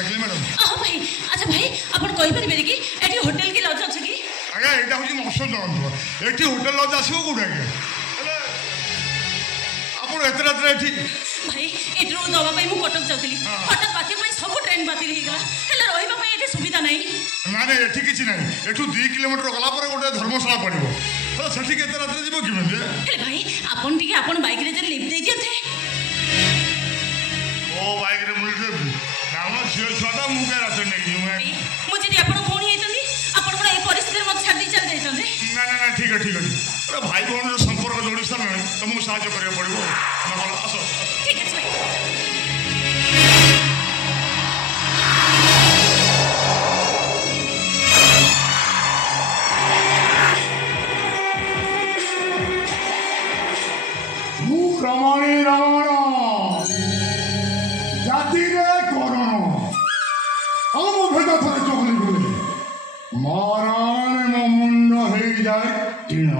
डाकिले madam हाँ भाई अच्छा भाई अपन कहि परिबे कि एठी होटल की लॉज अछि कि आज्ञा एटा होची मक्सद जानतो एठी होटल लॉज आसीबो कोड आज्ञा आपण एते रात रे एठी भाई एठरो दवा पई मु कटक जाउतली हठात बाकी पई सब ट्रेन बातिल हे गेला हेला रहिबा पई एठी सुविधा नै ना ना एठी किछि नै एठू 2 किलोमीटर गला पर गोटे धर्मशाला पड़िबो तो सेठी केते रात रे जीवो किमे हेले भाई अपन टिके अपन बाइक रे जे लिफ्ट दे दियथे ओ बाइक रे मुल दे नाम झियो छटा मु के रात नै जिउ मु जदी अपन भौणी हेतंदी अपन कोन ए परिस्थिति मत छाडी चल जाइतंदे ना ना ना ठीक है अरे भाई भौणी संपर्क जोड़ी सारे तुमको साहाय्य करिया पड़िबो ना आसो ठीक है भाई रमणी रमण जाति रे करण हम भेद थरे चोखली गुले मारण मो मुंड हे जाए टीण